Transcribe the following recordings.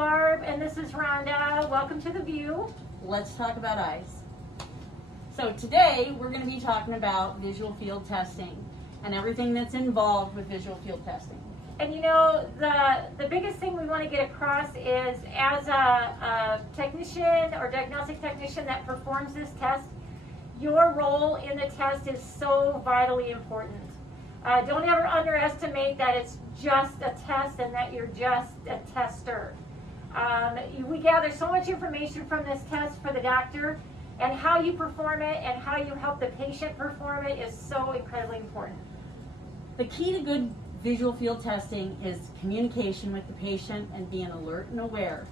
Barb, and this is Rhonda. Welcome to The View. Let's talk about eyes. So today we're going to be talking about visual field testing and everything that's involved with visual field testing. And you know, the biggest thing we want to get across is as a technician or diagnostic technician that performs this test, your role in the test is so vitally important. Don't ever underestimate that it's just a test and that you're just a tester. We gather so much information from this test for the doctor, and how you perform it and how you help the patient perform it is so incredibly important. The key to good visual field testing is communication with the patient and being alert and aware.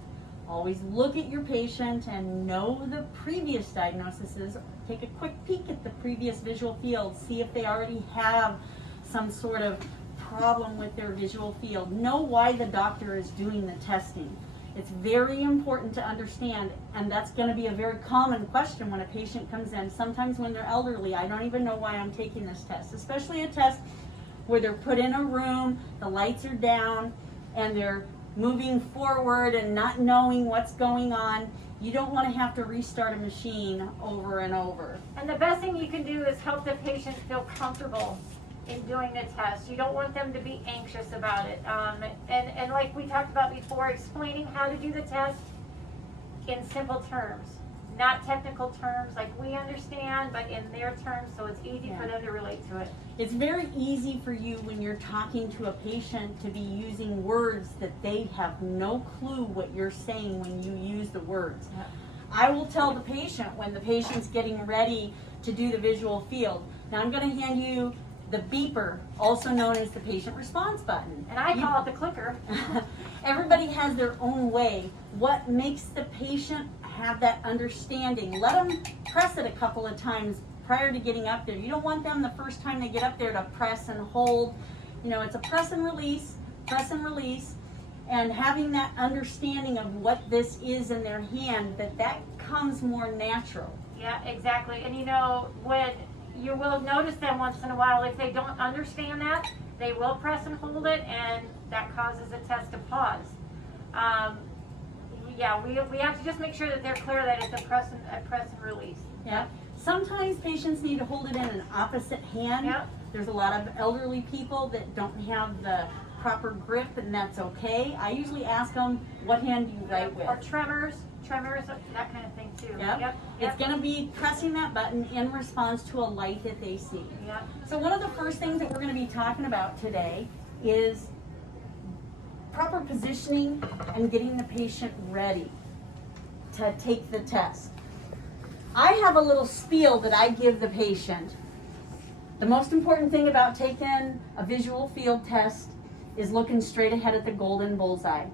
Always look at your patient and know the previous diagnoses. Take a quick peek at the previous visual field. See if they already have some sort of problem with their visual field. Know why the doctor is doing the testing. It's very important to understand, and that's going to be a very common question when a patient comes in. Sometimes when they're elderly, I don't even know why I'm taking this test, especially a test where they're put in a room, the lights are down, and they're moving forward and not knowing what's going on. You don't want to have to restart a machine over and over. And the best thing you can do is help the patient feel comfortable in doing the test. You don't want them to be anxious about it. And like we talked about before, explaining how to do the test in simple terms, not technical terms like we understand, but in their terms, so it's easy for them to relate to it. It's very easy for you when you're talking to a patient to be using words that they have no clue what you're saying when you use the words. Yeah. I will tell the patient when the patient's getting ready to do the visual field. Now I'm going to hand you the beeper, also known as the patient response button. And I call it the clicker. Everybody has their own way. What makes the patient have that understanding? Let them press it a couple of times prior to getting up there. You don't want them the first time they get up there to press and hold. You know, it's a press and release, and having that understanding of what this is in their hand, that comes more natural. Yeah, exactly. And you know, when you will notice them once in a while, if they don't understand that, they will press and hold it, and that causes a test to pause. Yeah, we have to just make sure that they're clear that it's a press and release. Yeah. Sometimes patients need to hold it in an opposite hand. Yep. There's a lot of elderly people that don't have the proper grip, and that's okay. I usually ask them, what hand do you write with? Or tremors, that kind of thing too. Yep. It's going to be pressing that button in response to a light that they see. Yep. So one of the first things that we're going to be talking about today is proper positioning and getting the patient ready to take the test. I have a little spiel that I give the patient. The most important thing about taking a visual field test is looking straight ahead at the golden bullseye.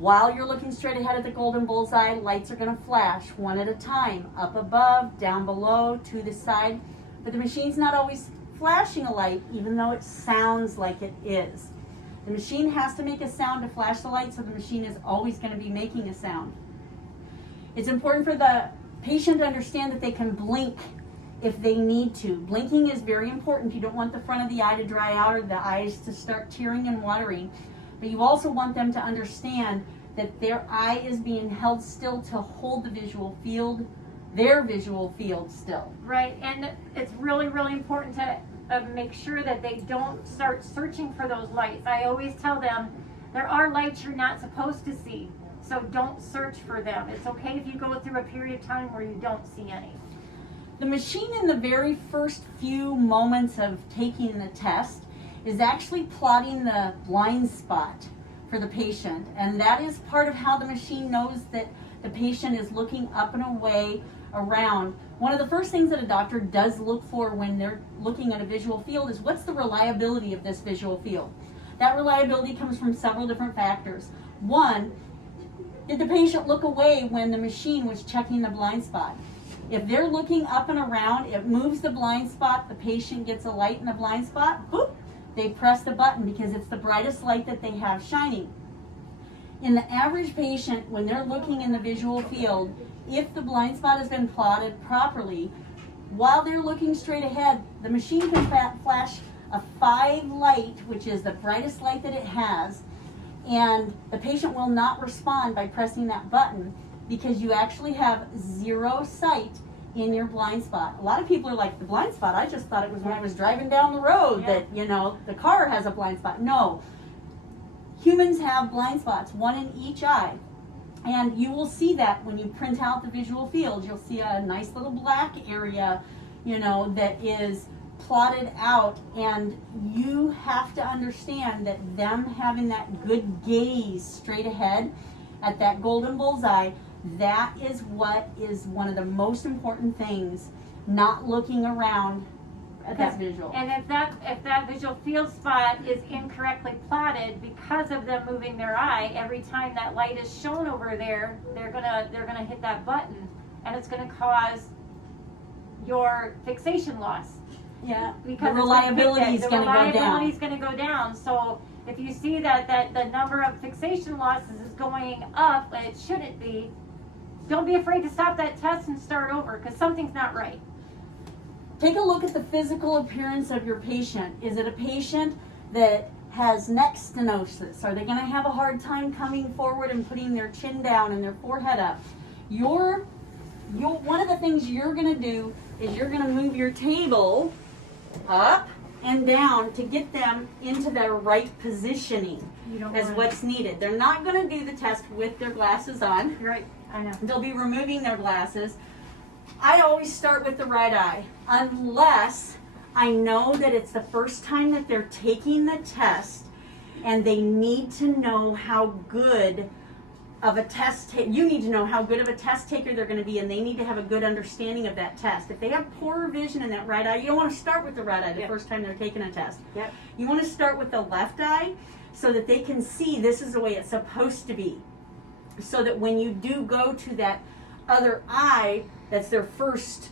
While you're looking straight ahead at the golden bullseye, lights are going to flash one at a time, up above, down below, to the side. But the machine's not always flashing a light, even though it sounds like it is. The machine has to make a sound to flash the light, so the machine is always going to be making a sound. It's important for the patient to understand that they can blink if they need to. Blinking is very important. You don't want the front of the eye to dry out or the eyes to start tearing and watering. But you also want them to understand that their eye is being held still to hold the visual field, their visual field still. Right, and it's really, really important to make sure that they don't start searching for those lights. I always tell them there are lights you're not supposed to see, so don't search for them. It's okay if you go through a period of time where you don't see any. The machine in the very first few moments of taking the test is actually plotting the blind spot for the patient, and that is part of how the machine knows that the patient is looking up and away around. One of the first things that a doctor does look for when they're looking at a visual field is what's the reliability of this visual field. That reliability comes from several different factors. One, did the patient look away when the machine was checking the blind spot? If they're looking up and around, it moves the blind spot, the patient gets a light in the blind spot, boop, they press the button because it's the brightest light that they have shining. In the average patient, when they're looking in the visual field, if the blind spot has been plotted properly, while they're looking straight ahead, the machine can flash a 5 light, which is the brightest light that it has, and the patient will not respond by pressing that button because you actually have zero sight in your blind spot. A lot of people are like, the blind spot, I just thought it was when I was driving down the road that, you know, the car has a blind spot. No. Humans have blind spots, one in each eye. And you will see that when you print out the visual field. You'll see a nice little black area, you know, that is plotted out, and you have to understand that them having that good gaze straight ahead at that golden bullseye, that is what is one of the most important things, not looking around at that visual. And if that visual field spot is incorrectly plotted because of them moving their eye, every time that light is shown over there, they're gonna hit that button, and it's gonna cause your fixation loss. Yeah, Because the reliability is going to go down. The reliability is going to go down. So if you see that the number of fixation losses is going up, and it shouldn't be, don't be afraid to stop that test and start over, because something's not right. Take a look at the physical appearance of your patient. Is it a patient that has neck stenosis? Are they going to have a hard time coming forward and putting their chin down and their forehead up? One of the things you're going to do is you're going to move your table up and down to get them into their right positioning as what's needed. They're not going to do the test with their glasses on. Right, I know. They'll be removing their glasses. I always start with the right eye, unless I know that it's the first time that they're taking the test and they need to know how good of a test you need to know how good of a test taker they're going to be, and they need to have a good understanding of that test. If they have poorer vision in that right eye, you don't want to start with the right eye the first time they're taking a test. Yep. You want to start with the left eye so that they can see this is the way it's supposed to be, so that when you do go to that other eye, that's their first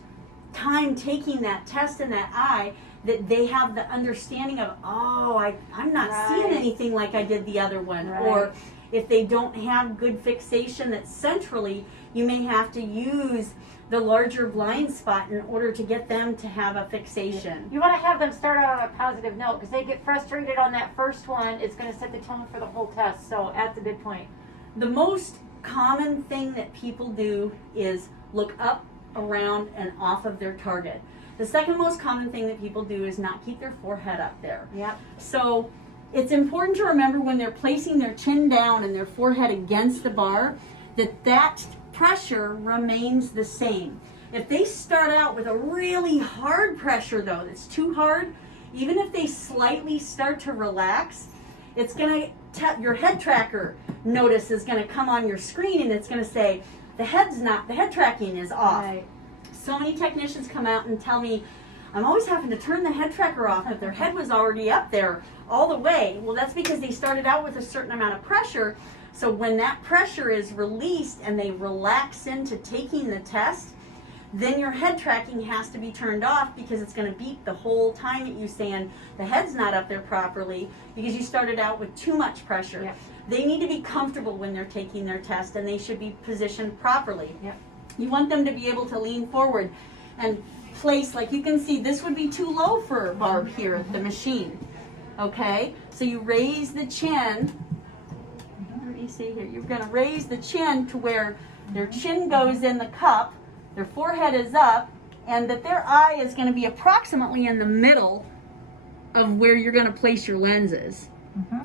time taking that test in that eye, that they have the understanding of, oh, I'm not seeing anything like I did the other one. Right. Or if they don't have good fixation that's centrally, you may have to use the larger blind spot in order to get them to have a fixation. You want to have them start out on a positive note, because they get frustrated on that first one. It's going to set the tone for the whole test. So that's a good point. The most common thing that people do is look up, around, and off of their target. The second most common thing that people do is not keep their forehead up there. Yep. So it's important to remember when they're placing their chin down and their forehead against the bar, that pressure remains the same. If they start out with a really hard pressure though, that's too hard, even if they slightly start to relax, it's going to, your head tracker notice is going to come on your screen, and it's going to say, the head tracking is off. Right. So many technicians come out and tell me, I'm always having to turn the head tracker off if their head was already up there all the way. Well, that's because they started out with a certain amount of pressure. So when that pressure is released and they relax into taking the test, then your head tracking has to be turned off, because it's going to beep the whole time at you saying the head's not up there properly because you started out with too much pressure. Yep. They need to be comfortable when they're taking their test, and they should be positioned properly. Yep. You want them to be able to lean forward and place, like you can see, this would be too low for Barb here at the machine. Okay, so you raise the chin. What do you see here? You're going to raise the chin to where their chin goes in the cup, their forehead is up, and that their eye is going to be approximately in the middle of where you're going to place your lenses.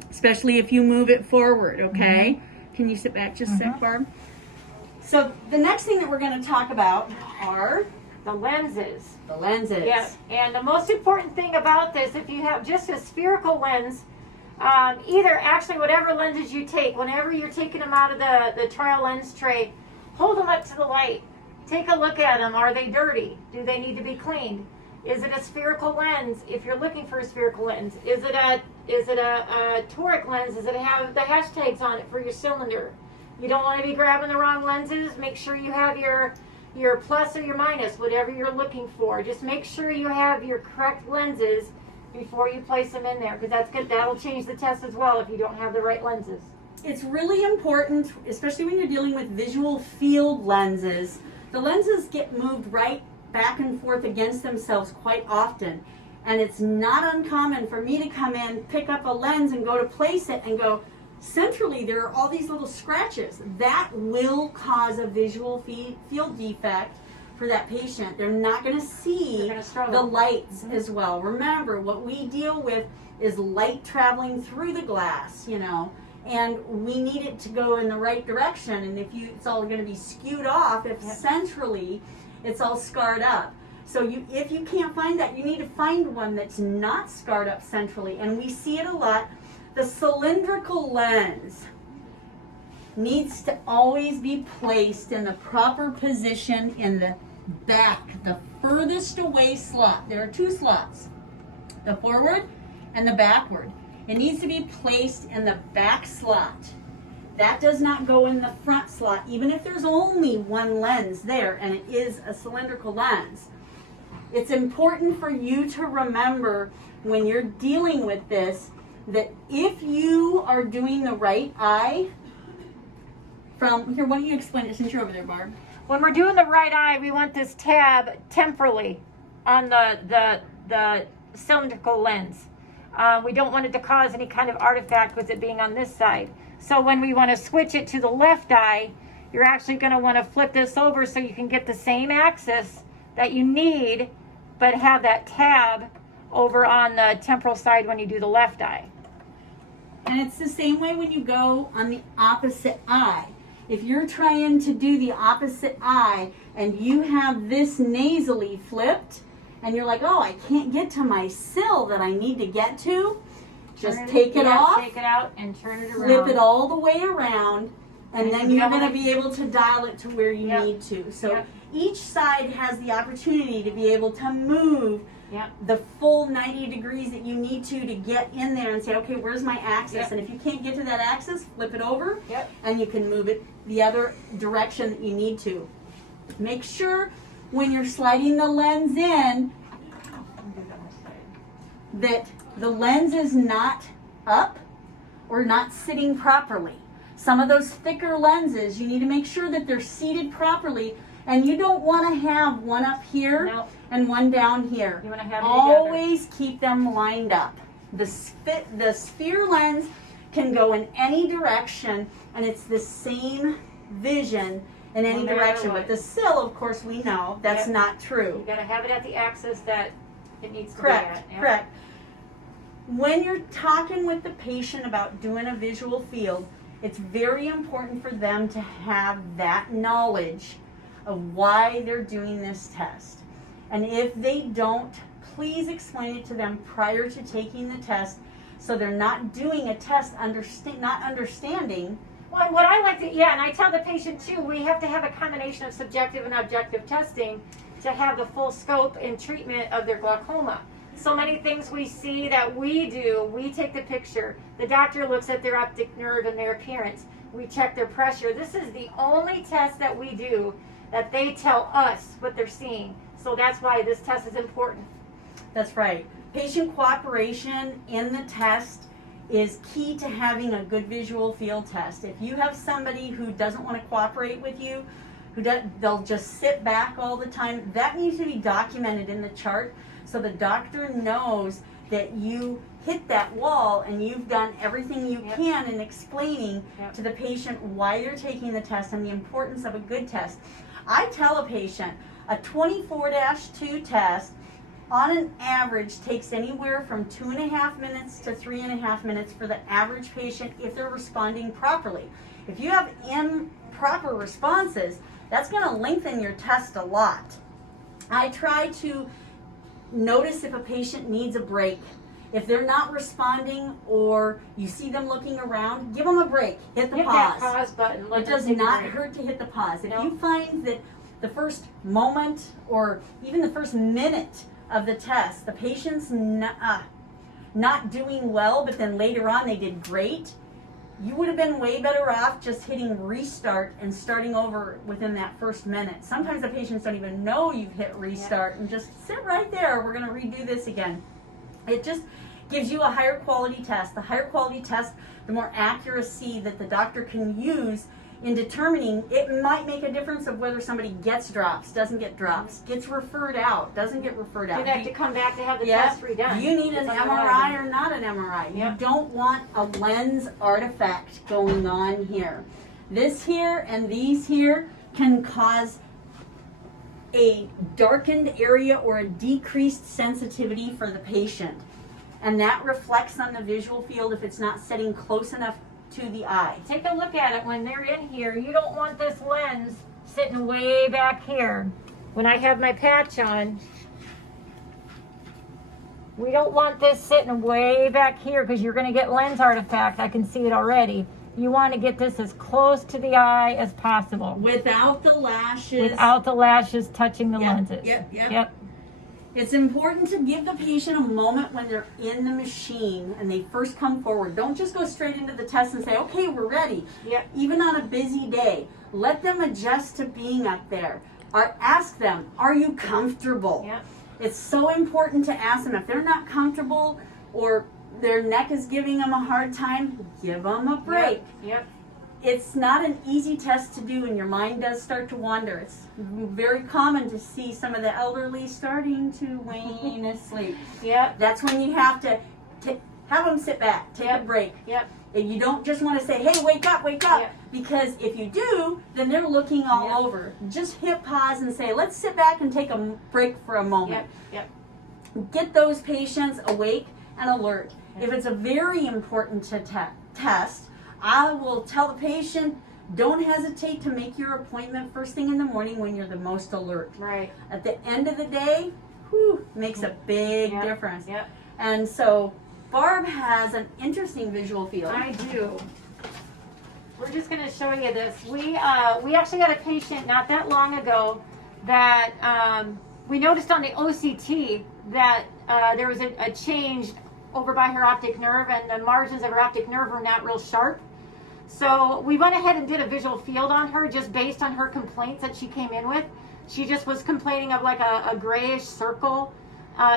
Especially if you move it forward, okay? Can you sit back just a sec, Barb? So the next thing that we're going to talk about are The lenses. the lenses. Yeah, and the most important thing about this, if you have just a spherical lens, either actually whatever lenses you take, whenever you're taking them out of the trial lens tray, hold them up to the light. Take a look at them. Are they dirty? Do they need to be cleaned? Is it a spherical lens? If you're looking for a spherical lens, is it a toric lens? Does it have the hashtags on it for your cylinder? You don't want to be grabbing the wrong lenses. Make sure you have your plus or your minus, whatever you're looking for. Just make sure you have your correct lenses before you place them in there, because that's good. That'll change the test as well if you don't have the right lenses. It's really important, especially when you're dealing with visual field lenses. The lenses get moved right back and forth against themselves quite often. And it's not uncommon for me to come in, pick up a lens and go to place it and go, centrally there are all these little scratches. That will cause a visual field defect for that patient. They're not going to see They're gonna struggle. the lights as well. Remember, what we deal with is light traveling through the glass, you know, and we need it to go in the right direction. And if it's all going to be skewed off, if centrally it's all scarred up. So if you can't find that, you need to find one that's not scarred up centrally. And we see it a lot. The cylindrical lens needs to always be placed in the proper position in the back, the furthest away slot. There are two slots, the forward and the backward. It needs to be placed in the back slot. That does not go in the front slot, even if there's only one lens there and it is a cylindrical lens. It's important for you to remember when you're dealing with this that if you are doing the right eye, from here, why don't you explain it since you're over there, Barb? When we're doing the right eye, we want this tab temporally on the cylindrical lens. We don't want it to cause any kind of artifact with it being on this side. So when we want to switch it to the left eye, you're actually going to want to flip this over so you can get the same axis that you need, but have that tab over on the temporal side when you do the left eye. And it's the same way when you go on the opposite eye. If you're trying to do the opposite eye and you have this nasally flipped and you're like, oh, I can't get to my sill that I need to get to, just take it off, take it out and turn it around. flip it all the way around, and then you're going to to be able to dial it to where you need to. So each side has the opportunity to be able to move the full 90 degrees that you need to get in there and say, okay, where's my axis? And if you can't get to that axis, flip it over, and you can move it the other direction that you need to. Make sure when you're sliding the lens in that the lens is not up or not sitting properly. Some of those thicker lenses, you need to make sure that they're seated properly, and you don't want to have one up here and one down here. You want to have them always keep them lined up. The sphere lens can go in any direction, and it's the same vision in any direction. But the sill, of course, we know that's not true. You got to have it at the axis that it needs to be Correct, at. correct. When you're talking with the patient about doing a visual field, it's very important for them to have that knowledge of why they're doing this test. And if they don't, please explain it to them prior to taking the test so they're not doing a test not understanding. Well, what I like to, and I tell the patient too, we have to have a combination of subjective and objective testing to have the full scope and treatment of their glaucoma. So many things we see that we do, we take the picture. The doctor looks at their optic nerve and their appearance. We check their pressure. This is the only test that we do that they tell us what they're seeing. So that's why this test is important. That's right. Patient cooperation in the test is key to having a good visual field test. If you have somebody who doesn't want to cooperate with you, they'll just sit back all the time, that needs to be documented in the chart so the doctor knows that you hit that wall and you've done everything you can in explaining to the patient why they're taking the test and the importance of a good test. I tell a patient a 24-2 test on an average takes anywhere from 2.5 minutes to 3.5 minutes for the average patient if they're responding properly. If you have improper responses, that's going to lengthen your test a lot. I try to notice if a patient needs a break. If they're not responding or you see them looking around, give them a break. Hit the pause. That pause button. It does not hurt to hit the pause. If you find that the first moment or even the first minute of the test, the patient's not doing well, but then later on they did great, you would have been way better off just hitting restart and starting over within that first minute. Sometimes the patients don't even know you've hit restart and just sit right there. We're going to redo this again. It just gives you a higher quality test. The higher quality test, the more accuracy that the doctor can use in determining, it might make a difference of whether somebody gets drops, doesn't get drops, gets referred out, doesn't get referred out. Do they have to come back to have the Yeah. test redone? Do you need an It's MRI underlying. or not an MRI? You Yep. don't want a lens artifact going on here. This here and these here can cause a darkened area or a decreased sensitivity for the patient. And that reflects on the visual field if it's not setting close enough to the eye. Take a look at it when they're in here. You don't want this lens sitting way back here. When I have my patch on, we don't want this sitting way back here because you're going to get lens artifact. I can see it already. You want to get this as close to the eye as possible Without the lashes. without the lashes touching the Yep, lenses. yep. It's important to give the patient a moment when they're in the machine and they first come forward. Don't just go straight into the test and say, okay, we're ready. Yep. Even on a busy day, let them adjust to being up there. Or ask them, are you comfortable? Yep. It's so important to ask them. If they're not comfortable or their neck is giving them a hard time, give them a break. Yep. It's not an easy test to do, and your mind does start to wander. It's very common to see some of the elderly starting to wane asleep. Yep. That's when you have to have them sit back, take a Yep. break. Yep. And you don't just want to say, hey, wake up, Yep. because if you do, then they're looking all Yep. over. Just hit pause and say, let's sit back and take a break for a moment. Yep. Yep. Get those patients awake and alert. If it's a very important test, I will tell the patient, don't hesitate to make your appointment first thing in the morning when you're the most alert. Right. At the end of the day, makes a big Yep. difference. Yep. And so Barb has an interesting visual field. I do. We're just going to show you this. We actually had a patient not that long ago that we noticed on the OCT that there was a change over by her optic nerve, and the margins of her optic nerve were not real sharp. So we went ahead and did a visual field on her just based on her complaints that she came in with. She just was complaining of like a grayish circle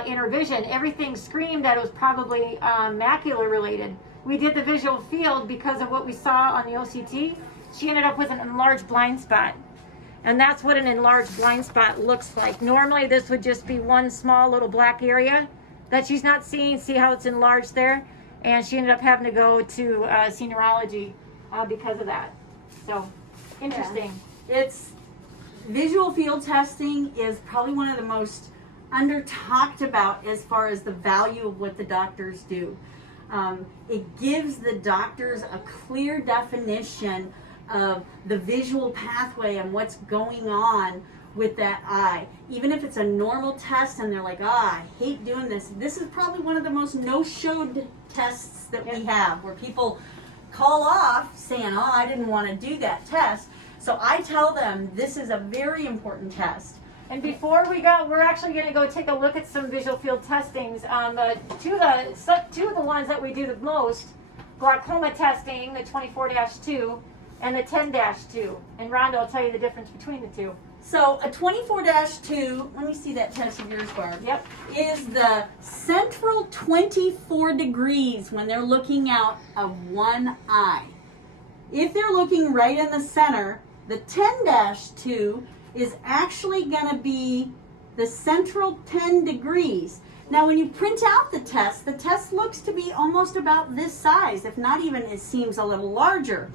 in her vision. Everything screamed that it was probably macular related. We did the visual field because of what we saw on the OCT. She ended up with an enlarged blind spot. And that's what an enlarged blind spot looks like. Normally this would just be one small little black area that she's not seeing. See how it's enlarged there? And she ended up having to go to see neurology because of that. So, interesting. It's visual field testing is probably one of the most under talked about as far as the value of what the doctors do. It gives the doctors a clear definition of the visual pathway and what's going on with that eye. Even if it's a normal test and they're like, I hate doing this. This is probably one of the most no-showed tests that we have, where people call off saying, oh, I didn't want to do that test. So I tell them this is a very important test. And before we go, we're actually going to go take a look at some visual field testings. Two of the ones that we do the most, glaucoma testing, the 24-2 and the 10-2. And Rhonda will tell you the difference between the two. So a 24-2, let me see that test of yours, Barb. Yep. Is the central 24 degrees when they're looking out of one eye. If they're looking right in the center, the 10-2 is actually going to be the central 10 degrees. Now when you print out the test looks to be almost about this size, if not even, it seems a little larger.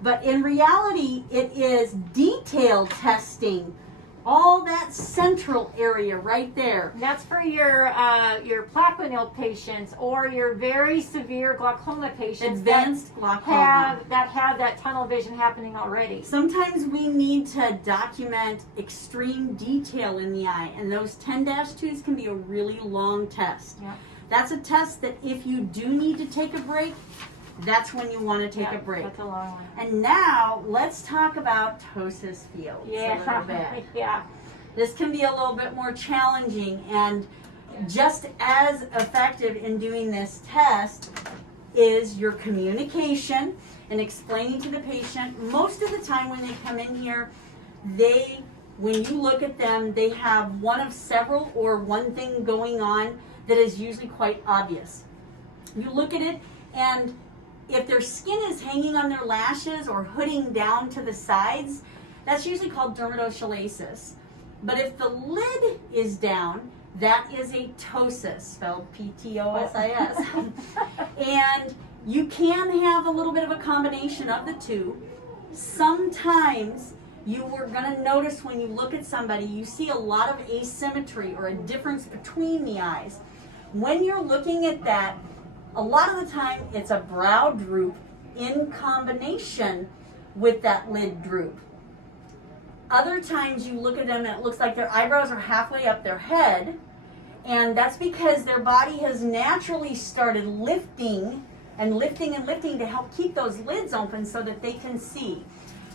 But in reality, it is detailed testing, all that central area right there. And that's for your Plaquenil patients or your very severe glaucoma patients Advanced glaucoma. that have that tunnel vision happening already. Sometimes we need to document extreme detail in the eye, and those 10-2s can be a really long test. Yeah. That's a test that if you do need to take a break, that's when you want to take a break. That's a long one. And now let's talk about ptosis fields a little bit. Yeah. This can be a little bit more challenging, and just as effective in doing this test is your communication and explaining to the patient. Most of the time when they come in here, when you look at them, they have one of several or one thing going on that is usually quite obvious. You look at it and if their skin is hanging on their lashes or hooding down to the sides, that's usually called dermatochalasis. But if the lid is down, that is a ptosis, spelled P-T-O-S-I-S. And you can have a little bit of a combination of the two. Sometimes you are going to notice when you look at somebody, you see a lot of asymmetry or a difference between the eyes. When you're looking at that, a lot of the time it's a brow droop in combination with that lid droop. Other times you look at them and it looks like their eyebrows are halfway up their head, and that's because their body has naturally started lifting and lifting and lifting to help keep those lids open so that they can see.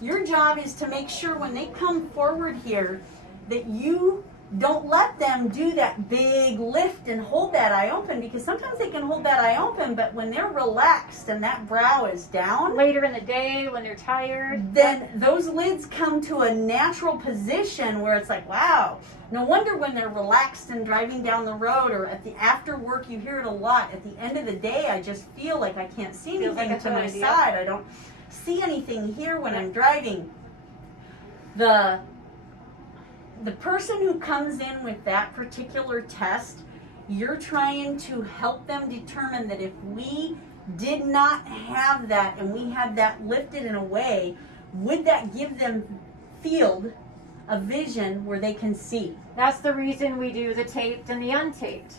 Your job is to make sure when they come forward here that you don't let them do that big lift and hold that eye open, because sometimes they can hold that eye open, but when they're relaxed and that brow is down, Later in the day when they're tired. then those lids come to a natural position where it's like, wow, no wonder when they're relaxed and driving down the road or at the after work, you hear it a lot. At the end of the day, I just feel like I can't see Feels like anything a to my hood, side. I don't see anything here when I'm driving. The person who comes in with that particular test, you're trying to help them determine that if we did not have that and we had that lifted in a way, would that give them field of vision where they can see? That's the reason we do the taped and the untaped.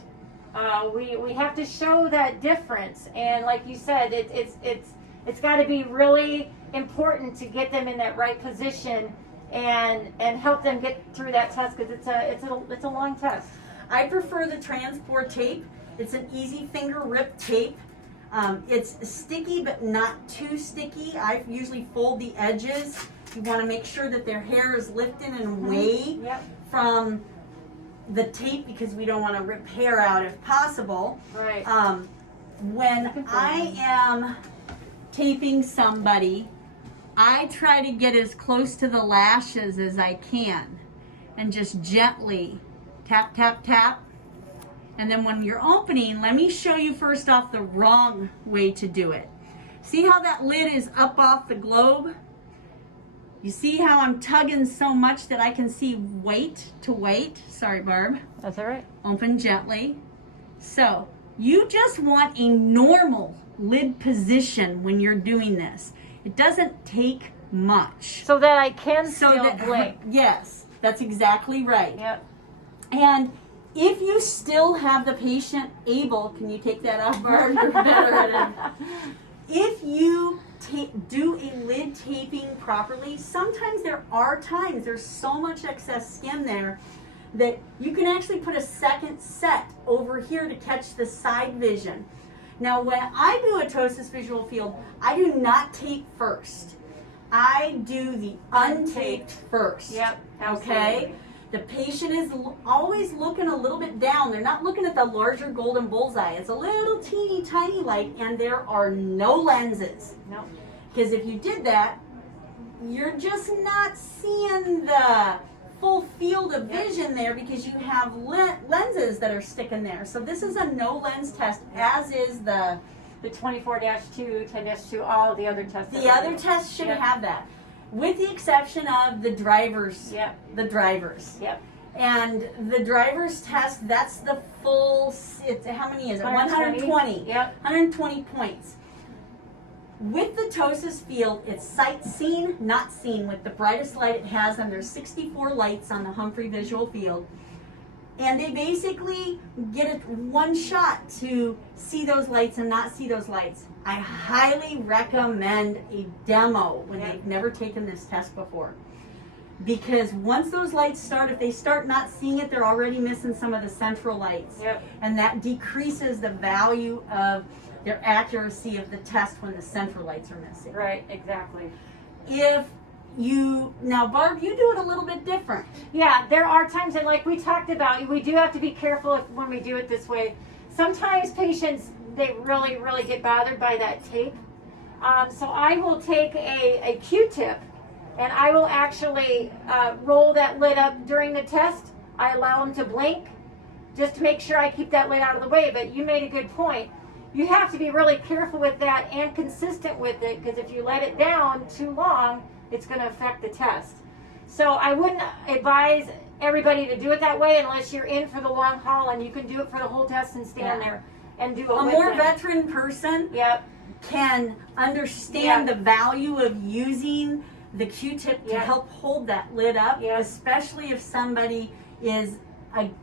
We have to show that difference, and like you said, it's got to be really important to get them in that right position and help them get through that test, because it's a long test. I prefer the Transport tape. It's an easy finger rip tape. It's sticky but not too sticky. I usually fold the edges. You want to make sure that their hair is lifted and away from the tape, because we don't want to rip hair out if possible. Right. When I am taping somebody, I try to get as close to the lashes as I can and just gently tap, tap, tap. And then when you're opening, let me show you first off the wrong way to do it. See how that lid is up off the globe? You see how I'm tugging so much that I can see weight to weight? Sorry, Barb. That's all right. Open gently. So you just want a normal lid position when you're doing this. It doesn't take much. So that I can So still that, blink. yes, that's exactly right. Yep. And if you still have the patient able, can you take that off, Barb? You're better at it. If you do a lid taping properly, sometimes there are times there's so much excess skin there that you can actually put a second set over here to catch the side vision. Now, when I do a ptosis visual field, I do not tape first. I do the untaped first. Yep. Okay? The patient is always looking a little bit down. They're not looking at the larger golden bullseye. It's a little teeny tiny light, and there are no lenses. No. Because if you did that, you're just not seeing the full field of vision there, because you have lenses that are sticking there. So this is a no lens test, as is the 24-2, 10-2, all the other tests. the other tests should have that, with the exception of the drivers. Yep. The drivers. Yep. And the driver's test, that's the full, how many is it? 120. Yep. 120 points. With the ptosis field, it's sight seen, not seen, with the brightest light it has, and there's 64 lights on the Humphrey visual field. And they basically get it one shot to see those lights and not see those lights. I highly recommend a demo when they've never taken this test before. Because once those lights start, if they start not seeing it, they're already missing some of the central lights. Yep. And that decreases the value of their accuracy of the test when the central lights are missing. Right, exactly. Now Barb, you do it a little bit different. Yeah, there are times that, like we talked about, we do have to be careful when we do it this way. Sometimes patients, they really, really get bothered by that tape. So I will take a Q-tip and I will actually roll that lid up during the test. I allow them to blink just to make sure I keep that lid out of the way. But you made a good point. you have to be really careful with that and consistent with it, because if you let it down too long, it's going to affect the test. So I wouldn't advise everybody to do it that way unless you're in for the long haul and you can do it for the whole test and stand Yeah. there and do it A with more them. veteran person Yep. can understand Yeah. the value of using the Q-tip to Yeah. help hold that lid up, Yeah. especially if somebody is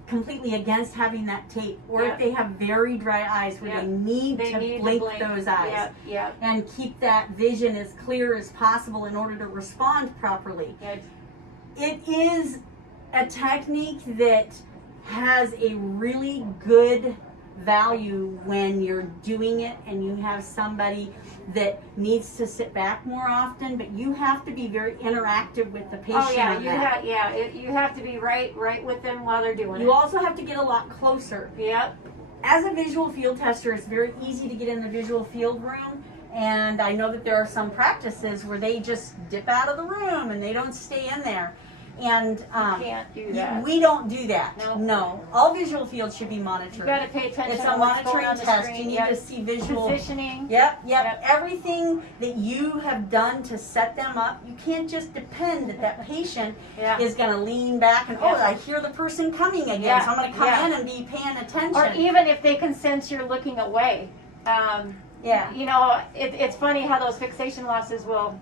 completely against having that tape, or Yeah. if they have very dry eyes where Yeah. they need They to need blink to blink those eyes Yep. Yep. and keep that vision as clear as possible in order to respond properly. Yep. It is a technique that has a really good value when you're doing it and you have somebody that needs to sit back more often, but you have to be very interactive with the patient. Oh yeah, on you that. have you have to be right with them while they're doing You it. also have to get a lot closer. Yep. As a visual field tester, it's very easy to get in the visual field room, and I know that there are some practices where they just dip out of the room and they don't stay in there. And Can't do that. we don't do that. No. No. All visual fields should be You monitored. got to pay attention. It's to a what's going monitoring on the test. screen. You need Yep. to see visual. Positioning. Yep. Everything that you have done to set them up, you can't just depend that that patient Yeah. is going to lean back and, Yeah. oh, I hear the person coming again, Yeah. so I'm going to come Yeah. in and be paying attention. Or even if they can sense you're looking away. Yeah. You know, it's funny how those fixation losses will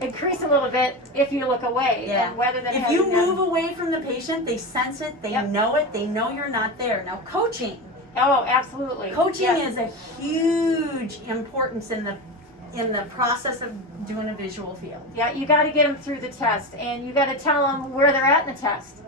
increase a little bit if you look away. Yeah. And whether than If having you them- move away from the patient, they sense it, they Yep. know it, they know you're not there. Now, coaching. Oh, absolutely. Coaching Yeah. is a huge importance in the process of doing a visual field. Yeah, you got to get them through the test, and you got to tell them where they're at in the test.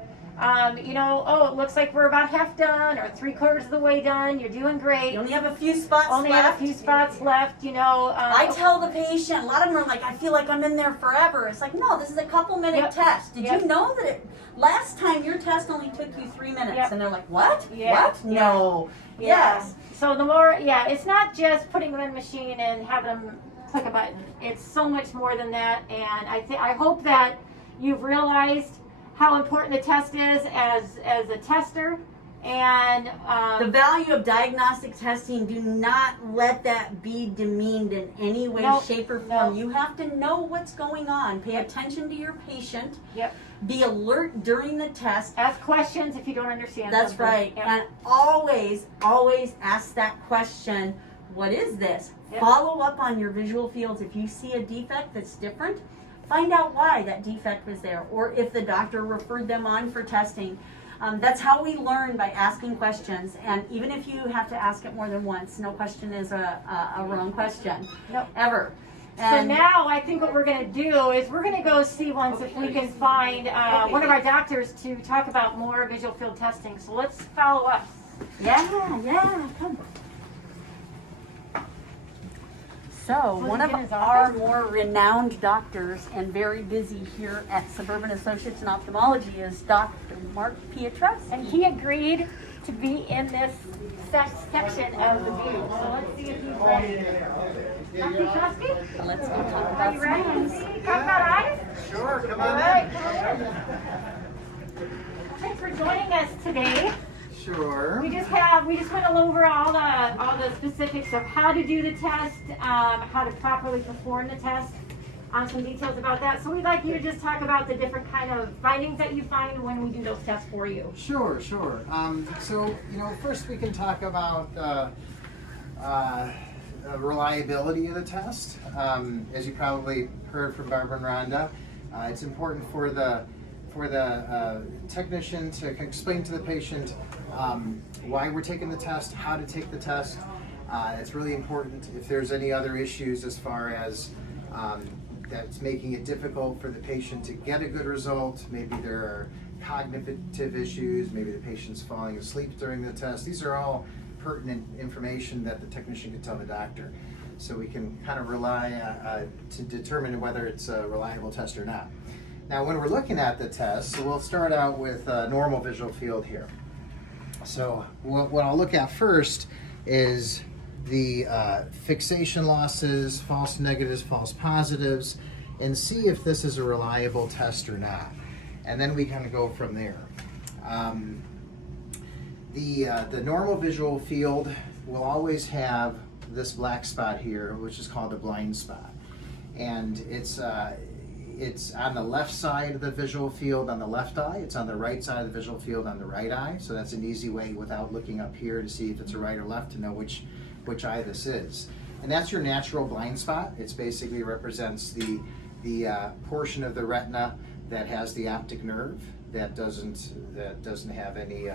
You know, oh, it looks like we're about half done or 3/4 of the way done. You're doing great. You only have a few spots Only left. have a few spots left. You know. I tell the patient, a lot of them are like, I feel like I'm in there forever. It's like, no, this is a couple-minute Yep. test. Did Yep. you know that last time your test only took you 3 minutes? Yep. And they're like, what? Yeah. What? No. Yeah. Yes. So the more, it's not just putting them in the machine and having them click a button. It's so much more than that, and I hope that you've realized how important the test is as a tester, and The value of diagnostic testing, do not let that be demeaned in any way, Nope. shape, or form. Nope. You have to know what's going on. Pay attention to your patient. Yep. Be alert during the test. Ask questions if you don't understand. That's something. right. Yep. And always ask that question, what is this? Yep. Follow up on your visual fields. If you see a defect that's different, find out why that defect was there, or if the doctor referred them on for testing. That's how we learn, by asking questions. And even if you have to ask it more than once, no question is a wrong question. Nope. Ever. So And now I think what we're going to do is we're going to go see once if we can find one of our doctors to talk about more visual field testing. So let's follow up. yeah, come. So, one of he in his our office? more renowned doctors and very busy here at Suburban Associates in Ophthalmology is Dr. Mark Pietrowski. And he agreed to be in this section of the view. So let's see if he's ready. Dr. Pietrowski, Let's go talk are about you some ready? eyes. Talk about eyes? Sure, come All on right, come on in. Thanks for joining us today. in. Sure. We just went over all the specifics of how to do the test, how to properly perform the test, some details about that. So we'd like you to just talk about the different kind of findings that you find when we do those tests for you. Sure. So, first we can talk about reliability of the test. As you probably heard from Barbara and Rhonda, it's important for the technician to explain to the patient why we're taking the test, how to take the test. It's really important if there's any other issues as far as that's making it difficult for the patient to get a good result. Maybe there are cognitive issues, maybe the patient's falling asleep during the test. These are all pertinent information that the technician can tell the doctor. So we can kind of rely to determine whether it's a reliable test or not. Now when we're looking at the test, so we'll start out with a normal visual field here. So what I'll look at first is the fixation losses, false negatives, false positives, and see if this is a reliable test or not. And then we kind of go from there. The normal visual field will always have this black spot here, which is called a blind spot. And it's on the left side of the visual field on the left eye. It's on the right side of the visual field on the right eye. So that's an easy way, without looking up here to see if it's a right or left, to know which eye this is. And that's your natural blind spot. It basically represents the portion of the retina that has the optic nerve that doesn't have any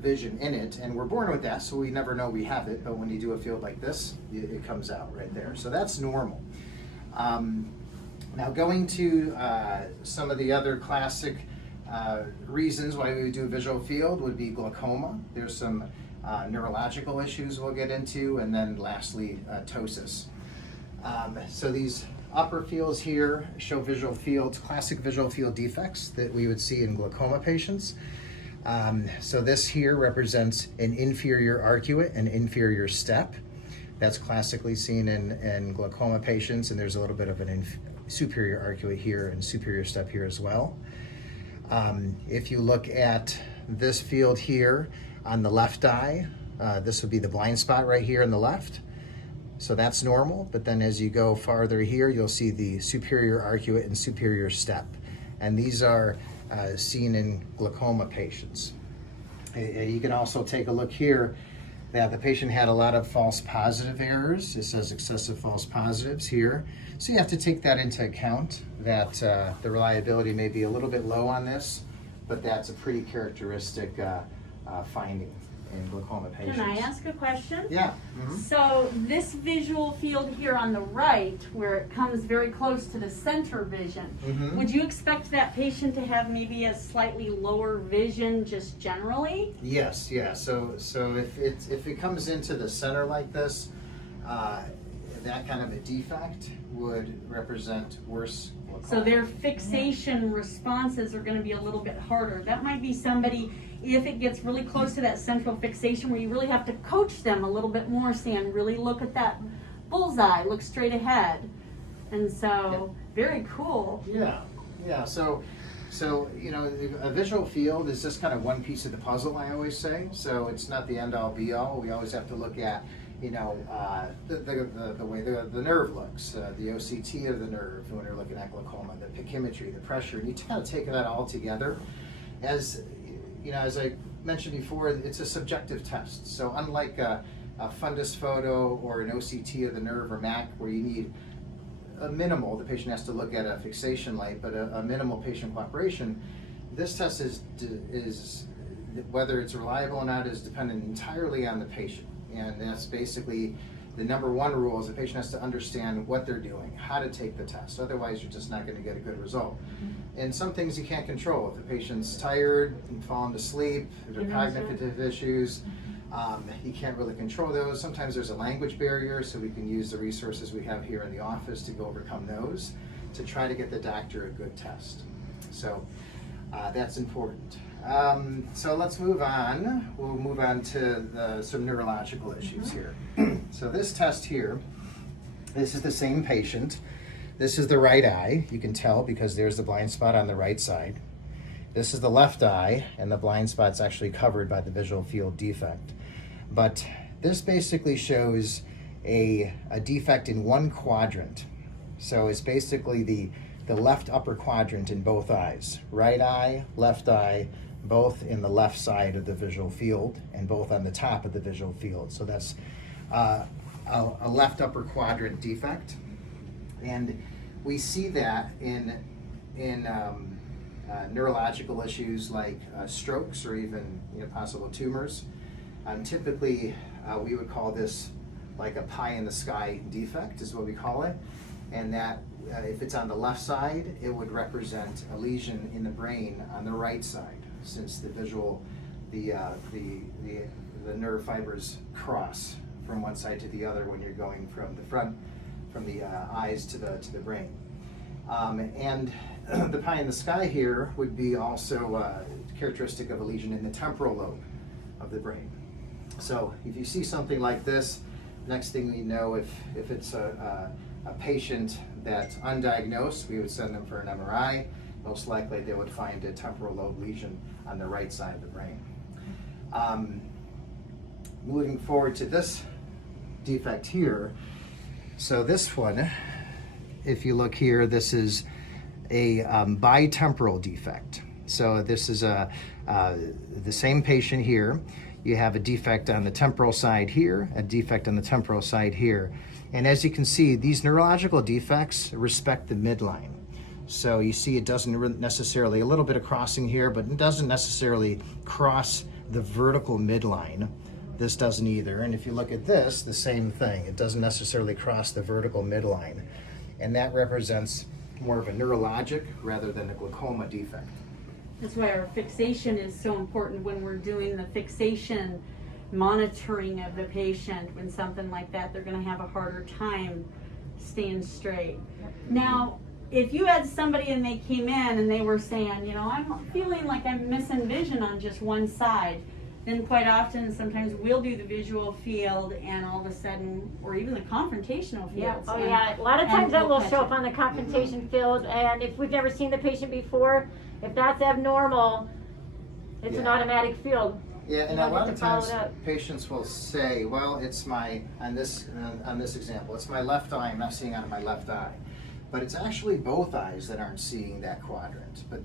vision in it, and we're born with that, so we never know we have it, but when you do a field like this, it comes out right there. So that's normal. Now going to some of the other classic reasons why we would do a visual field would be glaucoma. There's some neurological issues we'll get into, and then lastly, ptosis. So these upper fields here show visual fields, classic visual field defects that we would see in glaucoma patients. So this here represents an inferior arcuate and inferior step. That's classically seen in glaucoma patients, and there's a little bit of an superior arcuate here and superior step here as well. If you look at this field here on the left eye, this would be the blind spot right here on the left. So that's normal, but then as you go farther here, you'll see the superior arcuate and superior step. And these are seen in glaucoma patients. You can also take a look here that the patient had a lot of false positive errors. It says excessive false positives here. So you have to take that into account, that the reliability may be a little bit low on this, but that's a pretty characteristic finding in glaucoma patients. Can I ask a question? Yeah. So this visual field here on the right, where it comes very close to the center vision, would you expect that patient to have maybe a slightly lower vision just generally? Yes, yeah. So if it comes into the center like this, that kind of a defect would represent worse glaucoma. So their fixation responses are going to be a little bit harder. That might be somebody, if it gets really close to that central fixation, where you really have to coach them a little bit more, saying, really look at that bullseye, look straight ahead. And so, very cool. Yeah. So you know, a visual field is just kind of one piece of the puzzle, I always say. So it's not the end all be all. We always have to look at, you know, the way the nerve looks, the OCT of the nerve when you're looking at glaucoma, the pachymetry, the pressure, and you kind of take that all together. As you know, as I mentioned before, it's a subjective test. So unlike a fundus photo or an OCT of the nerve or MAC, where you need a minimal, the patient has to look at a fixation light, but a minimal patient cooperation, this test is whether it's reliable or not is dependent entirely on the patient. And that's basically the number one rule, is the patient has to understand what they're doing, how to take the test. Otherwise, you're just not going to get a good result. And some things you can't control. If the patient's tired and falling to sleep, if there are cognitive issues, you can't really control those. Sometimes there's a language barrier, so we can use the resources we have here in the office to go overcome those, to try to get the doctor a good test. So that's important. So let's move on. We'll move on to some neurological issues here. So this test here, this is the same patient. This is the right eye. You can tell because there's the blind spot on the right side. This is the left eye, and the blind spot's actually covered by the visual field defect. But this basically shows a defect in one quadrant. So it's basically the left upper quadrant in both eyes. Right eye, left eye, both in the left side of the visual field and both on the top of the visual field. So that's a left upper quadrant defect. And we see that in neurological issues like strokes or even possible tumors. Typically, we would call this like a pie in the sky defect is what we call it. And that if it's on the left side, it would represent a lesion in the brain on the right side, since the nerve fibers cross from one side to the other when you're going from the eyes to the brain. And the pie in the sky here would be also characteristic of a lesion in the temporal lobe of the brain. So if you see something like this, next thing we know, if it's a patient that's undiagnosed, we would send them for an MRI. most likely they would find a temporal lobe lesion on the right side of the brain. Moving forward to this defect here, so this one, if you look here, this is a bitemporal defect. So this is the same patient here. You have a defect on the temporal side here, a defect on the temporal side here. And as you can see, these neurological defects respect the midline. So you see it doesn't necessarily, a little bit of crossing here, but it doesn't necessarily cross the vertical midline. This doesn't either. And if you look at this, the same thing. It doesn't necessarily cross the vertical midline. And that represents more of a neurologic rather than a glaucoma defect. That's why our fixation is so important when we're doing the fixation monitoring of the patient. When something like that, they're going to have a harder time staying straight. Now, if you had somebody and they came in and they were saying, you know, I'm feeling like I'm missing vision on just one side, then quite often, sometimes we'll do the visual field and all of a sudden, or even the confrontational fields. Yeah. Oh and- yeah. A lot of and times that we'll will catch show it. up on the confrontation field, and if we've never seen the patient before, if that's abnormal, it's an Yeah. automatic field. Yeah, and You know, a lot just of to follow times it up. patients will say, well, it's my, on this example, it's my left eye, I'm not seeing out of my left eye. But it's actually both eyes that aren't seeing that quadrant. But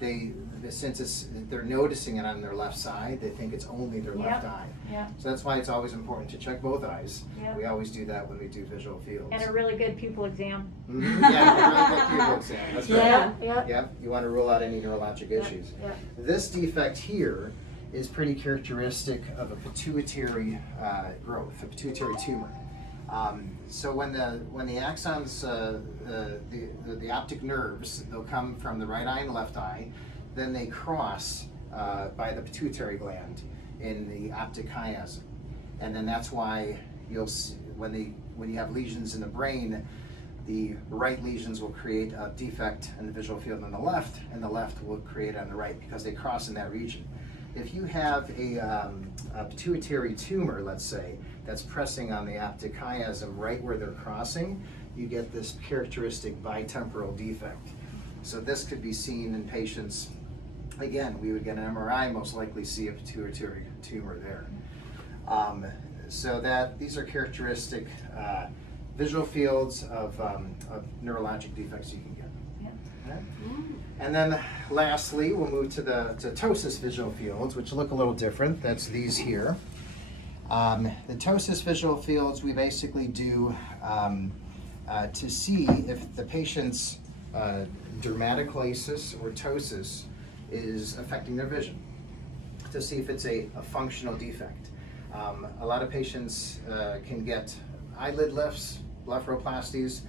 since they're noticing it on their left side, they think it's only their left Yep. eye. Yeah. So that's why it's always important to check both eyes. Yep. We always do that when we do visual fields. And a really good pupil exam. Mhm. Yeah, really good pupil exam. That's right. Yeah. Yeah. Yep, you want to rule out any neurologic issues. Yeah. This defect here is pretty characteristic of a pituitary growth, a pituitary tumor. So when the axons, the optic nerves, they'll come from the right eye and left eye, then they cross by the pituitary gland in the optic chiasm, and then that's why you'll see when you have lesions in the brain, the right lesions will create a defect in the visual field on the left, and the left will create it on the right because they cross in that region. If you have a pituitary tumor, let's say, that's pressing on the optic chiasm right where they're crossing, you get this characteristic bitemporal defect. So this could be seen in patients, again, we would get an MRI, most likely see a pituitary tumor there. So these are characteristic visual fields of neurologic defects you can get. Okay? And then lastly, we'll move to the ptosis visual fields, which look a little different. That's these here. The ptosis visual fields we basically do to see if the patient's dermatoclasis or ptosis is affecting their vision, to see if it's a functional defect. A lot of patients can get eyelid lifts, blepharoplasties,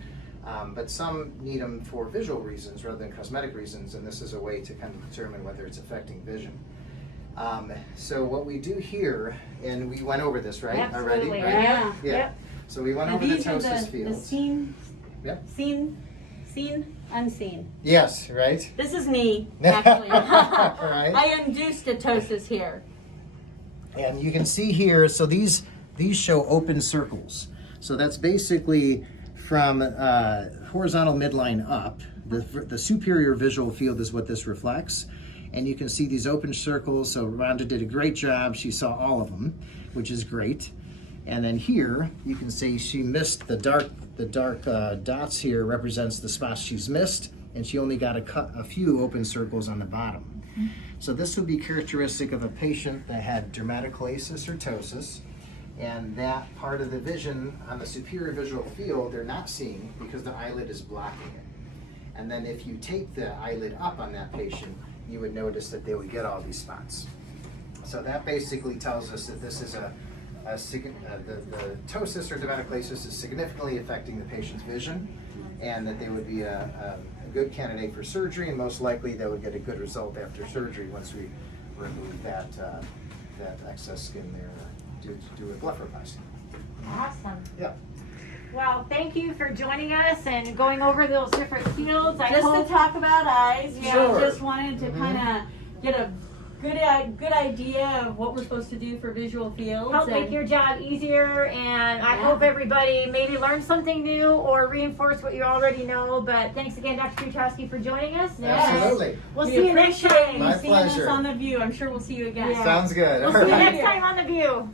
but some need them for visual reasons rather than cosmetic reasons, and this is a way to kind of determine whether it's affecting vision. So what we do here, and we went over this, right? Absolutely. Already, right? Yeah. Yeah. Yep. So we went And over the these are ptosis the fields. seen, Yep. seen, unseen. Yes, right? This is me, actually. Right. I induced a ptosis here. And you can see here, so these show open circles. So that's basically from horizontal midline up. The superior visual field is what this reflects. And you can see these open circles. So Rhonda did a great job. She saw all of them, which is great. And then here, you can see she missed the dark dots here represents the spots she's missed. And she only got a few open circles on the bottom. So this would be characteristic of a patient that had dermatoclasis or ptosis, and that part of the vision on the superior visual field they're not seeing because the eyelid is blocking it. And then if you take the eyelid up on that patient, you would notice that they would get all these spots. So that basically tells us that this is the ptosis or dermatoclasis is significantly affecting the patient's vision, and that they would be a good candidate for surgery, and most likely they would get a good result after surgery once we remove that excess skin there to do a blepharoplasty. Awesome. Yeah. Well, thank you for joining us and going over those different fields. I Just hope to talk about eyes, Yeah. Sure. just wanted to Mhm. kind of get a good idea of what we're supposed to do for visual fields. Help make and- your job easier, and I Yeah. hope everybody maybe learned something new or reinforce what you already know. But thanks again, Dr. Kuchowski, for joining us. Yes. Absolutely. We'll we see you next appreciate time. you My seeing us pleasure. on The View. I'm sure we'll see you again. Yeah. Sounds good. We'll All see you right. next time on The View.